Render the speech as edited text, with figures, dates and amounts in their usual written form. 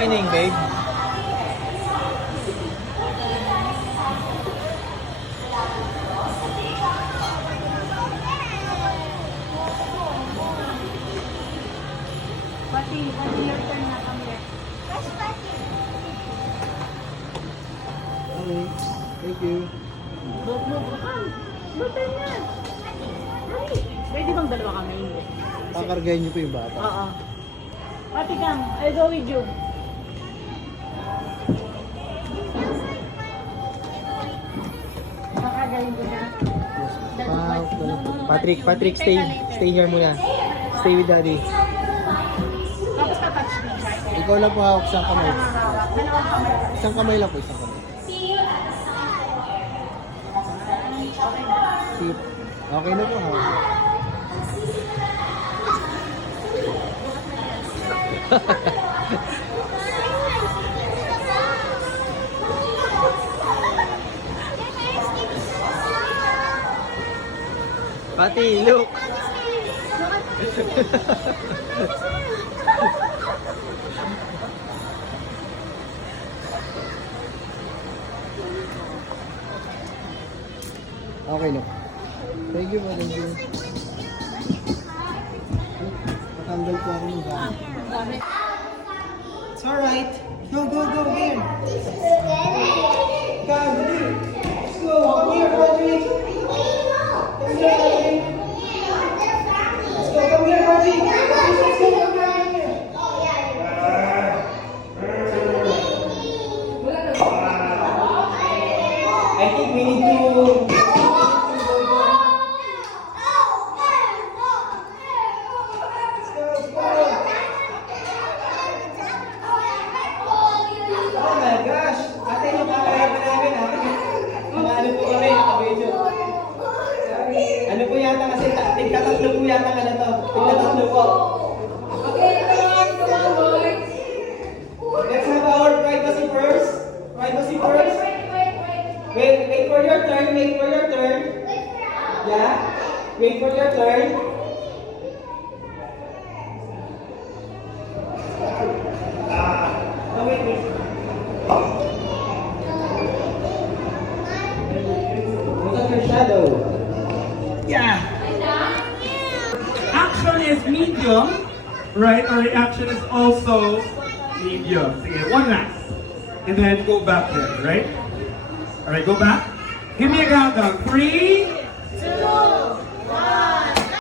happening, babe? Pati your turn na kami. Okay. Thank you. Bata na. Pwede bang dalawa kami? Hindi. Kakargahin niyo po yung bata. Oo. Pati come, I'll go with you. Kakagayin ko na. Patrick, stay here muna. Stay with daddy. Tapos ka-touch me, right? Ikaw lang po hawak sa kamay. Dalawang kamay. Isang kamay lang po, isang kamay. Sige. Okay na po, hawak. Pati, look! Okay na. Thank you, thank you. Natanggal po ako ng gamit. It's alright. Go, here. Come, let's go. Come here, Audrey. Come here, Audrey. Let's go, come here, Audrey. Let's go, come here. I think we need to... Oh my gosh! Ate, yung camera pa namin, ha? Ano po kami, nakabidyo. Ano po yata kasi, tigtatatlo po yata ka na to. Tigtatatlo po. Let's have our privacy first. Privacy first. Wait for your turn, wait for your turn. Yeah? Wait for your turn. Oh, wait. Look at your shadow. Yeah. Action is medium, right? Our reaction is also medium. Sige, one last. And then go back there, right? Alright, go back. Give me a countdown. 3, 2,